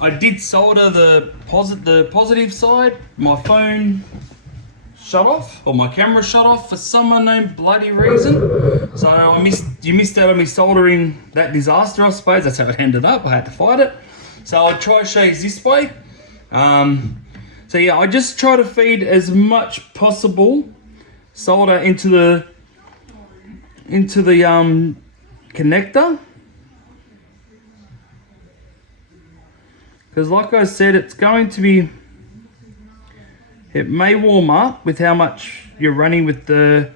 I did solder the positive side. My phone shut off, or my camera shut off for some unknown bloody reason. So you missed out on me soldering that disaster, I suppose. That's how it ended up. I had to fight it. So I'll try to show you this way. So yeah, I just try to feed as much possible solder into the connector. Because like I said, it's going to be, it may warm up with how much you're running with the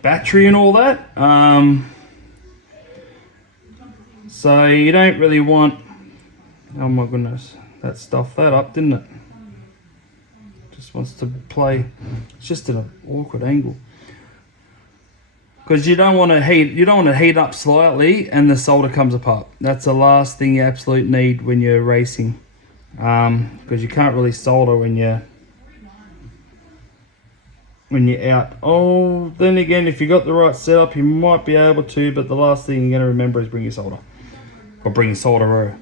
battery and all that. So you don't really want, oh my goodness, that stuffed that up, didn't it? Just wants to play, it's just at an awkward angle. Because you don't want to heat up slightly and the solder comes apart. That's the last thing you absolutely need when you're racing. Because you can't really solder when you're out. Oh, then again, if you got the right setup, you might be able to, but the last thing you're going to remember is bring your solder. Or bring your solderer.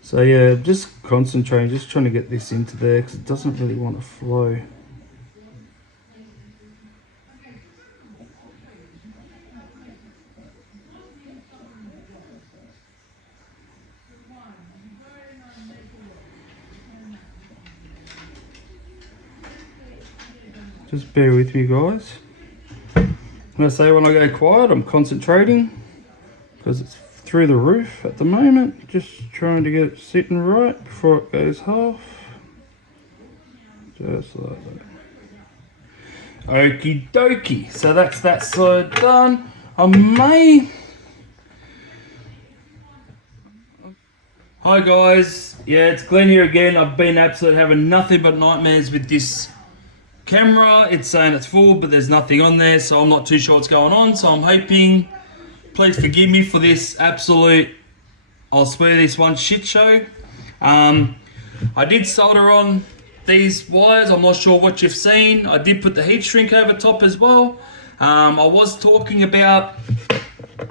So yeah, just concentrating, just trying to get this into there because it doesn't really want to flow. Just bear with me, guys. When I say when I go quiet, I'm concentrating because it's through the roof at the moment. Just trying to get it sitting right before it goes half. Just like that. Okie dokie. So that's that side done. Hi guys. Yeah, it's Glenn here again. I've been absolutely having nothing but nightmares with this camera. It's saying it's full, but there's nothing on there, so I'm not too sure what's going on. So I'm hoping, please forgive me for this absolute, I'll swear this one, shit show. I did solder on these wires. I'm not sure what you've seen. I did put the heat shrink over top as well. I was talking about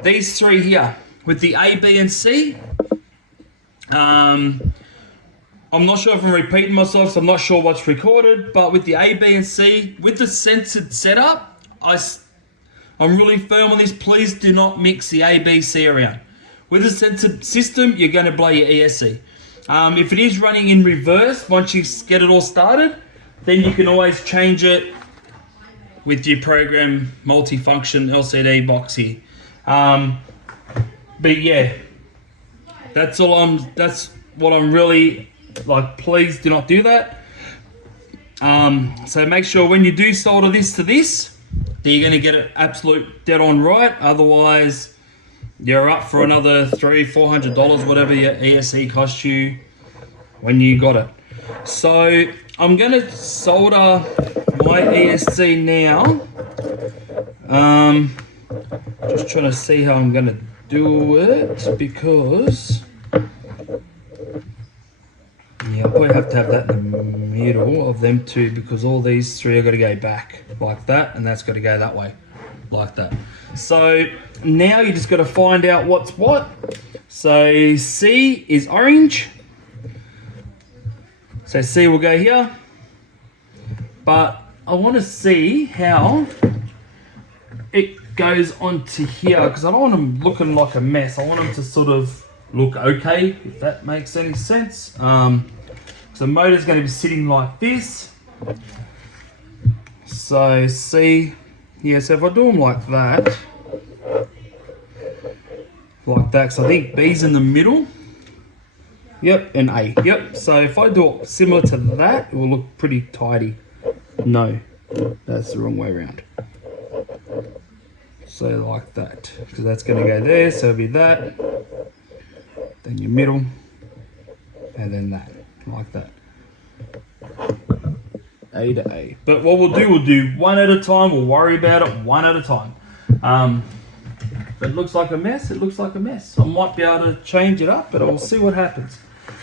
these three here with the A, B and C. I'm not sure if I'm repeating myself, so I'm not sure what's recorded, but with the A, B and C, with the censored setup, I'm really firm on this. Please do not mix the A, B, C around. With the censored system, you're going to blow your ESC. If it is running in reverse, once you get it all started, then you can always change it with your program multifunction LCD box here. But yeah, that's what I'm really like. Please do not do that. So make sure when you do solder this to this, that you're going to get it absolute dead on right. Otherwise, you're up for another $300-400, whatever your ESC costs you when you got it. So I'm going to solder my ESC now. Just trying to see how I'm going to do it, because yeah, I'll probably have to have that in the middle of them two, because all these three are going to go back like that, and that's got to go that way like that. So now you just got to find out what's what. So C is orange, so C will go here, but I want to see how it goes onto here, because I don't want them looking like a mess. I want them to sort of look okay, if that makes any sense. So the motor's going to be sitting like this. So C, yeah, so if I do them like that, because I think B's in the middle. Yep, and A. Yep, so if I do it similar to that, it will look pretty tidy. No, that's the wrong way around. So like that, because that's going to go there, so it'll be that, then your middle, and then that, like that. A to A. But what we'll do one at a time. We'll worry about it one at a time. If it looks like a mess, it looks like a mess. I might be able to change it up, but I'll see what happens.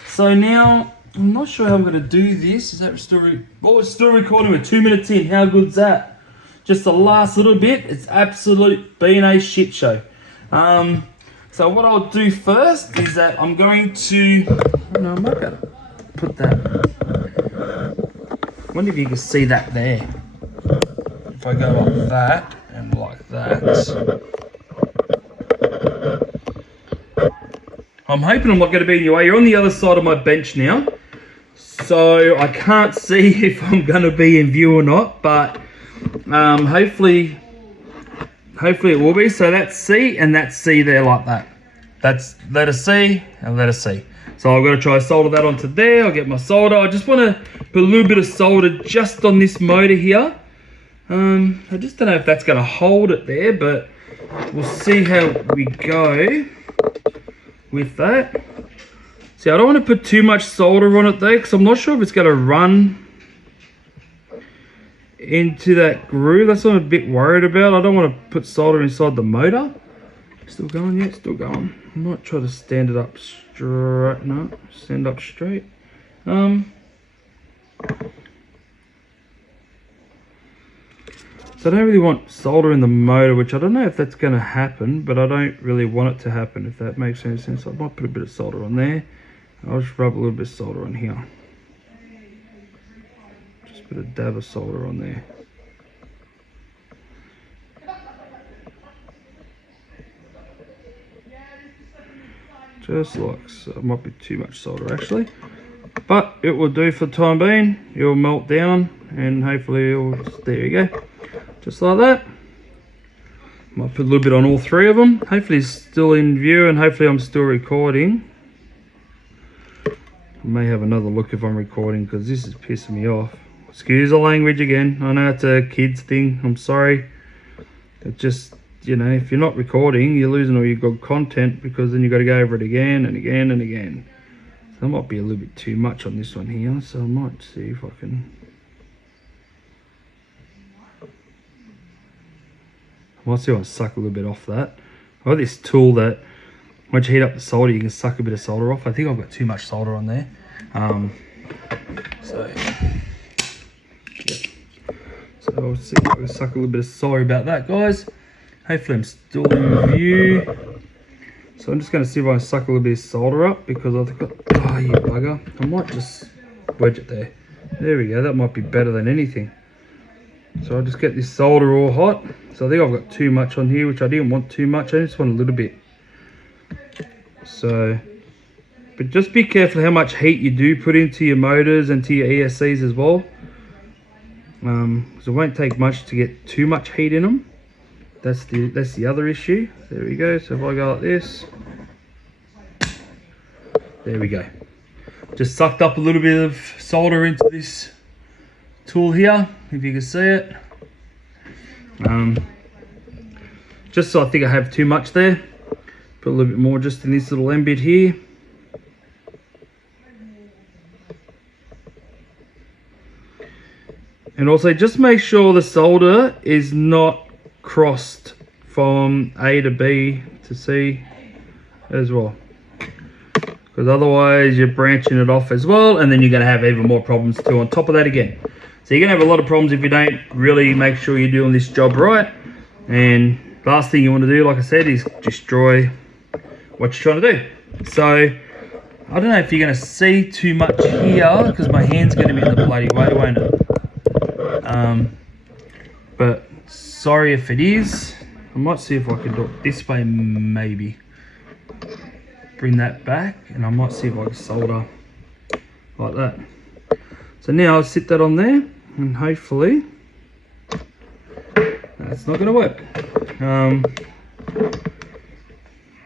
So now, I'm not sure how I'm going to do this. Is that still, we're still recording, we're 2 minutes in. How good's that? Just the last little bit, it's absolute being a shit show. So So what I'll do first is that I'm going to, no, I'm not gonna put that. I wonder if you can see that there. If I go like that and like that. I'm hoping I'm not going to be in your way. You're on the other side of my bench now, so I can't see if I'm going to be in view or not, but hopefully it will be. So that's C and that's C there like that. That's letter C and letter C. So I've got to try solder that onto there. I'll get my solder. I just want to put a little bit of solder just on this motor here. I just don't know if that's going to hold it there, but we'll see how we go with that. See, I don't want to put too much solder on it though, because I'm not sure if it's going to run into that groove. That's what I'm a bit worried about. I don't want to put solder inside the motor. Still going? Yeah, still going. I might try to stand it up straight. No, stand up straight. So I don't really want solder in the motor, which I don't know if that's going to happen, but I don't really want it to happen, if that makes any sense. I might put a bit of solder on there. I'll just rub a little bit of solder on here. Just put a dab of solder on there. Just like so. It might be too much solder actually, but it will do for the time being. It will melt down and hopefully it'll, there you go. Just like that. Might put a little bit on all three of them. Hopefully it's still in view and hopefully I'm still recording. I may have another look if I'm recording because this is pissing me off. Excuse the language again. I know it's a kids thing. I'm sorry. It just, you know, if you're not recording, you're losing all your good content because then you got to go over it again and again and again. So that might be a little bit too much on this one here. So I might see if I can. I might see if I can suck a little bit off that. I've got this tool that once you heat up the solder, you can suck a bit of solder off. I think I've got too much solder on there. So I'll see if I can suck a little bit of, sorry about that guys. Hopefully I'm still in view. So I'm just going to see if I can suck a little bit of solder up because I've got, oh you bugger. I might just wedge it there. There we go, that might be better than anything. So I'll just get this solder all hot. So I think I've got too much on here, which I didn't want too much. I just want a little bit. So, but just be careful how much heat you do put into your motors and to your ESCs as well. Because it won't take much to get too much heat in them. That's the other issue. There we go. So if I go like this, there we go. Just sucked up a little bit of solder into this tool here, if you can see it. Just so I think I have too much there, put a little bit more just in this little end bit here. And also just make sure the solder is not crossed from A to B to C as well, because otherwise you're branching it off as well and then you're going to have even more problems too on top of that again. So you're going to have a lot of problems if you don't really make sure you're doing this job right. And last thing you want to do, like I said, is destroy what you're trying to do. So I don't know if you're going to see too much here because my hand's going to be in the bloody way, won't it? But sorry if it is. I might see if I can do it this way, maybe. Bring that back and I might see if I can solder like that. So now I'll sit that on there and hopefully that's not going to work.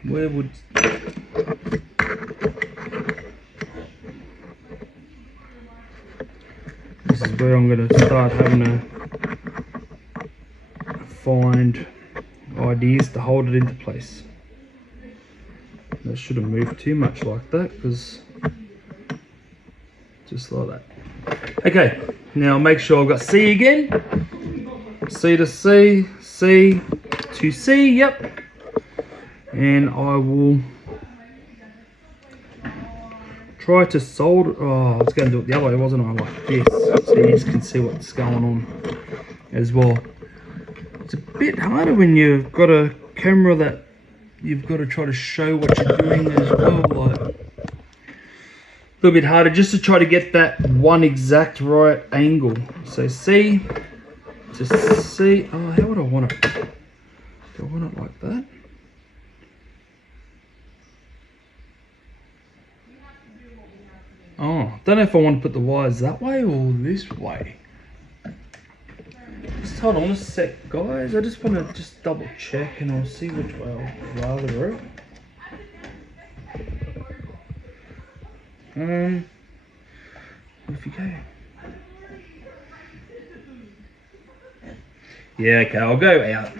Where would... This is where I'm going to start having to find ideas to hold it into place. That shouldn't move too much like that, because just like that. Okay, now make sure I've got C again. C to C, C to C, yep. And I will try to solder. Oh, I was going to do it the other way, wasn't I? Like this, so you just can see what's going on as well. It's a bit harder when you've got a camera that you've got to try to show what you're doing as well. Like a little bit harder just to try to get that one exact right angle. So C to C. Oh, how would I want it? Do I want it like that? Oh, don't know if I want to put the wires that way or this way. Just hold on a sec, guys. I just want to just double check and I'll see which way I'd rather it. Off you go. Yeah, okay, I'll go out.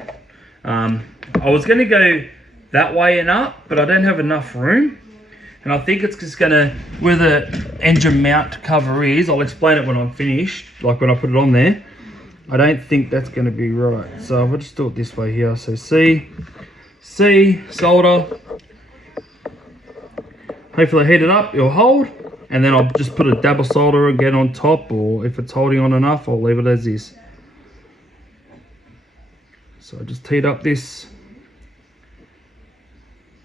I was going to go that way and up, but I don't have enough room. And I think it's just gonna, where the engine mount cover is, I'll explain it when I'm finished, like when I put it on there. I don't think that's gonna be right. So if I just do it this way here, so C, solder. Hopefully I heat it up, it'll hold. And then I'll just put a dab of solder again on top, or if it's holding on enough, I'll leave it as is. So I just heat up this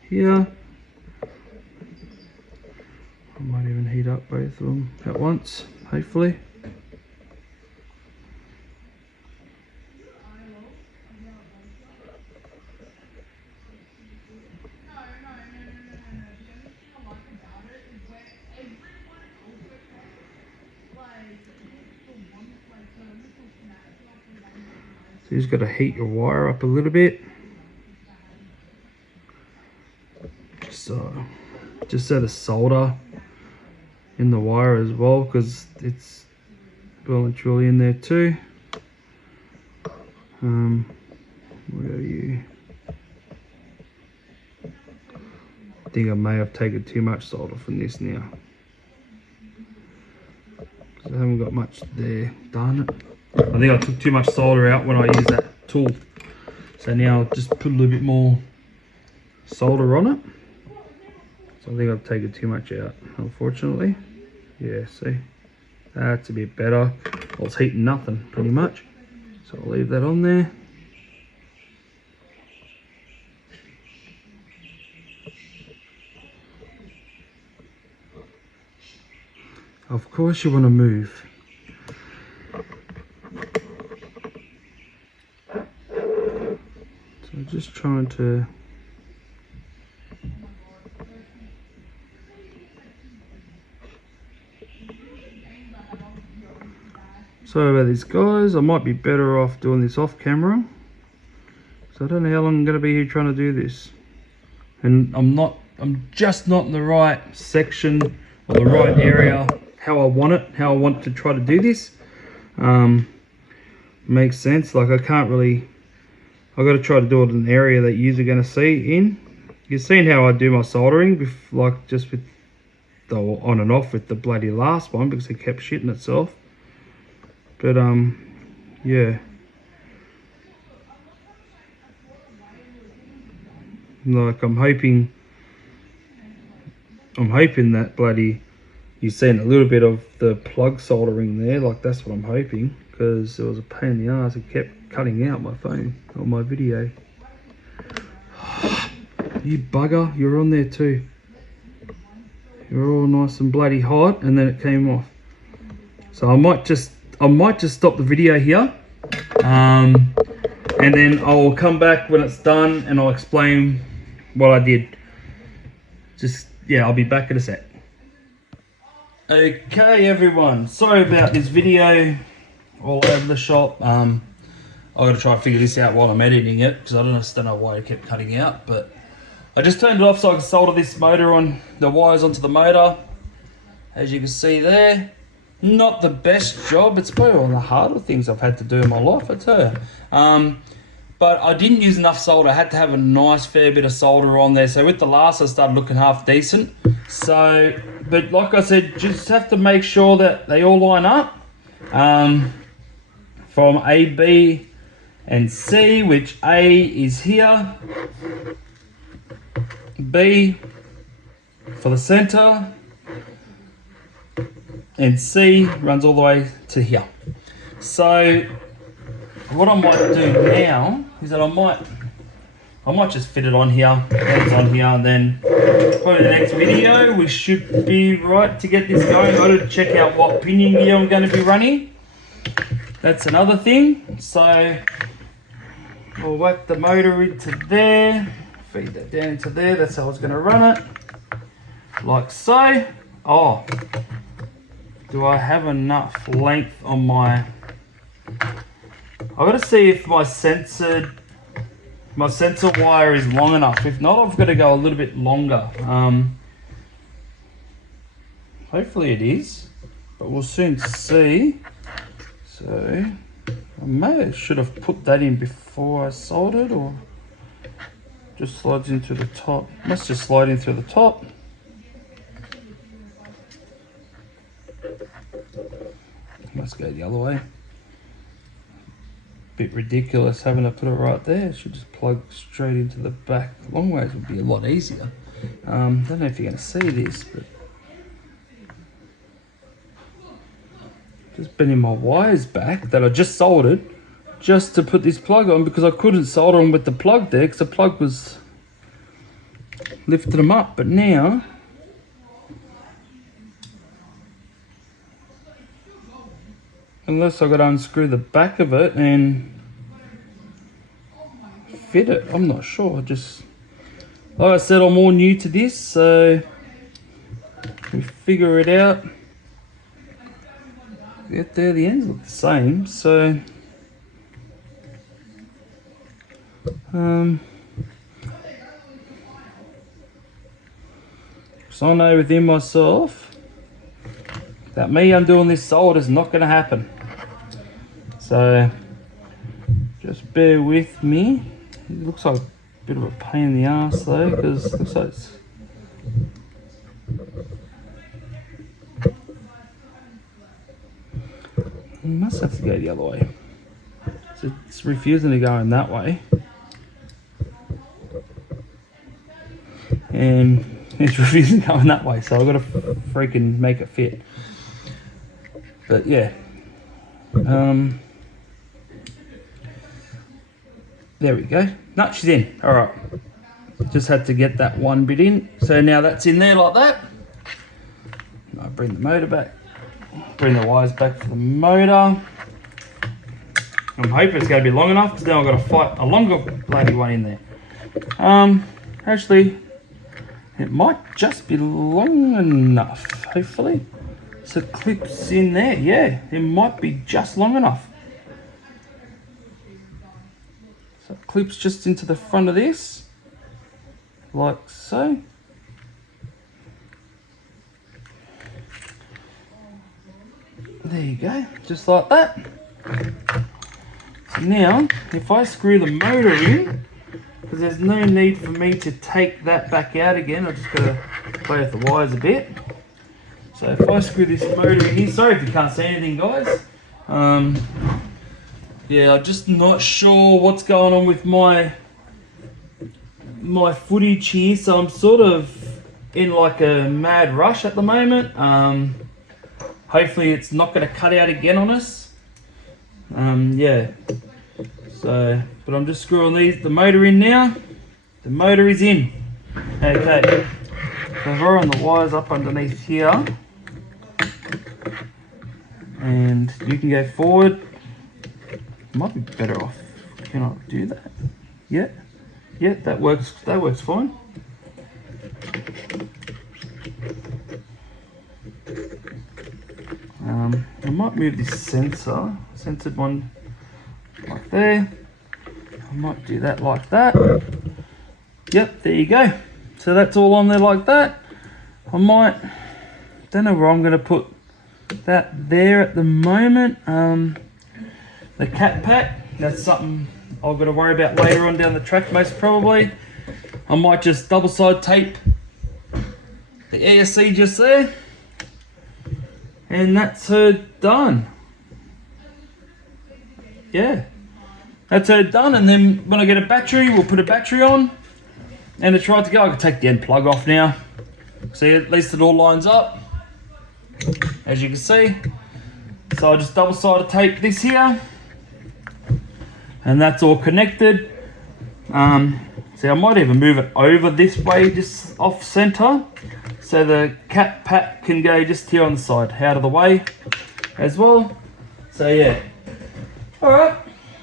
here. I might even heat up both of them at once, hopefully. So you just got to heat your wire up a little bit. Just so the solder in the wire as well, because it's well and truly in there too. Where are you? I think I may have taken too much solder from this now. I haven't got much there, darn it. I think I took too much solder out when I used that tool. So now I'll just put a little bit more solder on it. So I think I've taken too much out, unfortunately. Yeah, see? That's a bit better. I was heating nothing, pretty much. So I'll leave that on there. Of course you want to move. So just trying to... Sorry about this, guys. I might be better off doing this off camera. So I don't know how long I'm going to be here trying to do this. And I'm just not in the right section or the right area how I want it, how I want to try to do this. Makes sense. Like I can't really, I've got to try to do it in an area that you're going to see in. You've seen how I do my soldering, like just with the on and off with the bloody last one because it kept shitting itself. But yeah. Like I'm hoping that bloody you've seen a little bit of the plug soldering there, like that's what I'm hoping, because it was a pain in the ass. It kept cutting out my phone or my video. You bugger, you're on there too. You're all nice and bloody hot, and then it came off. So I might just stop the video here, and then I'll come back when it's done and I'll explain what I did. Yeah, I'll be back in a sec. Okay everyone, sorry about this video all over the shop. I've got to try and figure this out while I'm editing it, because I just don't know why it kept cutting out. But I just turned it off so I can solder this motor on, the wires onto the motor. As you can see there, not the best job. It's probably one of the harder things I've had to do in my life, I tell you. But I didn't use enough solder. I had to have a nice fair bit of solder on there. So with the last, I started looking half decent. So, but like I said, just have to make sure that they all line up. From A, B, and C, which A is here. B for the center. And C runs all the way to here. So what I might do now is that I I might just fit it on here, it's on here, and then probably the next video we should be right to get this going. I got to check out what pinion gear I'm going to be running. That's another thing. So we'll whack the motor into there, feed that down into there. That's how I was going to run it, like so. Oh, do I have enough length on my... I've got to see if my sensor wire is long enough. If not, I've got to go a little bit longer. Hopefully it is, but we'll soon see. So I should have put that in before I soldered, or just slides into the top. Must just slide in through the top. Must go the other way. Bit ridiculous having to put it right there. It should just plug straight into the back. Long ways would be a lot easier. Don't know if you're going to see this, but just bending my wires back that I just soldered just to put this plug on, because I couldn't solder them with the plug there because the plug was lifting them up. But now unless I got to unscrew the back of it and fit it, I'm not sure. Just like I said, I'm all new to this, so we figure it out. Get there, the ends look the same, so so I know within myself that me undoing this solder is not going to happen. So just bear with me. It looks like a bit of a pain in the ass though, because it looks like it's... You must have to go the other way. So it's refusing to go in that way. And it's refusing to go in that way, so I've got to freaking make it fit. But yeah. There we go. No, she's in. All right. Just had to get that one bit in. So now that's in there like that. I bring the motor back. Bring the wires back for the motor. I'm hoping it's going to be long enough, because now I've got to fight a longer bloody one in there. Actually, it might just be long enough, hopefully. So it clips in there. Yeah, it might be just long enough. So it clips just into the front of this, like so. There you go, just like that. So now, if I screw the motor in, because there's no need for me to take that back out again, I've just got to play with the wires a bit. So if I screw this motor in here, sorry if you can't see anything, guys. Yeah, I'm just not sure what's going on with my footage here, so I'm sort of in like a mad rush at the moment. Hopefully it's not going to cut out again on us. Yeah. So, but I'm just screwing the motor in now. The motor is in. Okay. So I've run the wires up underneath here. And you can go forward. Might be better off. Can I do that? Yeah. Yeah, that works fine. I might move this censored one like there. I might do that like that. Yep, there you go. So that's all on there like that. I might, don't know where I'm going to put that there at the moment. The cat pack, that's something I've got to worry about later on down the track most probably. I might just double side tape the ESC just there. And that's her done. Yeah, that's her done. And then when I get a battery, we'll put a battery on and it's right to go. I can take the end plug off now. See, at least it all lines up, as you can see. So I just double-sided tape this here, and that's all connected. See, I might even move it over this way, just off center, so the cap pack can go just here on the side, out of the way as well. So yeah. Alright,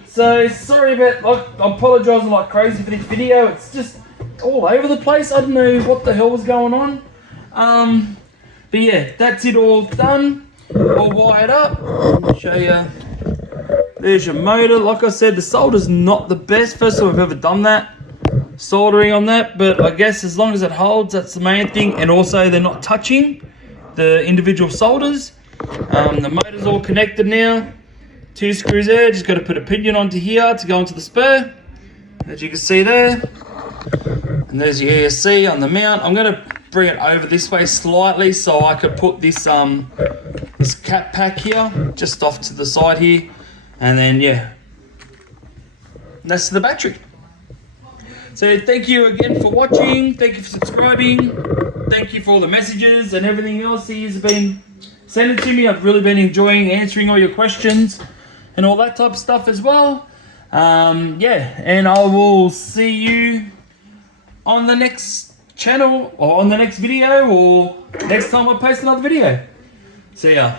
so sorry about, I'm apologising like crazy for this video. It's just all over the place. I don't know what the hell was going on. But yeah, that's it all done, all wired up. I'll show you. There's your motor. Like I said, the solder's not the best. First time I've ever done that, soldering on that, but I guess as long as it holds, that's the main thing. And also they're not touching the individual solders. The motor's all connected now. 2 screws there, just got to put a pinion onto here to go into the spur, as you can see there. And there's your ESC on the mount. I'm going to bring it over this way slightly so I could put this this cap pack here just off to the side here, and then yeah, that's the battery. So thank you again for watching, thank you for subscribing, thank you for all the messages and everything else that you've been sending to me. I've really been enjoying answering all your questions and all that type of stuff as well. Yeah, and I will see you on the next channel or on the next video or next time I post another video. See ya.